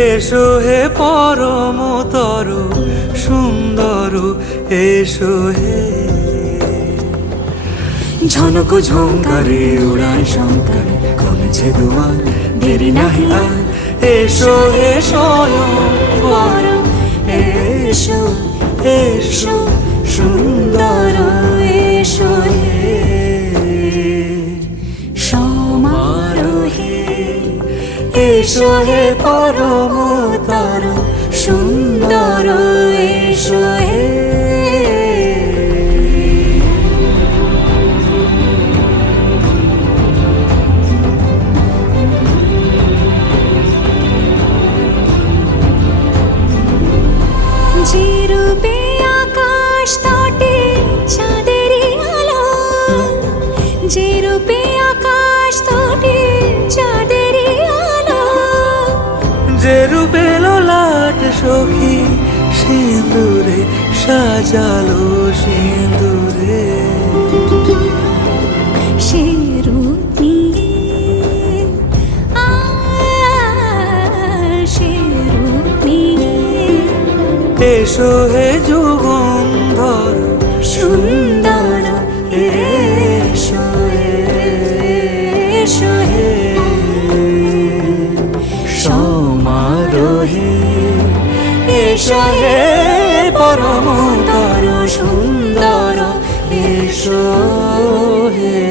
এসো হে পরমতর সুন্দর এসো হে। ঝনক ঝঙ্কারে উড়ায় শঙ্কারে খুলেছে দুয়ার, দেরি নাহি আর। এসো হে স্বয়ং বর, এসো এসো সুন্দর এসো হে। সমারোহে এসো হে পরমতর সুন্দর এসো হে। যে রূপে আকাশ তটে চাঁদেরই আলো, যে রূপে আকাশ তটে চাঁদেরই আলো, যে রূপে ললাট সখী সিঁদুরে সাজালো সিঁদুরে। সে রূপ নিয়ে সে রূপ নিয়ে এসো হে যুগন্ধর সুন্দর এসো এসো হে। সমারোহে এসো হে পরমতর সুন্দর এসো হে।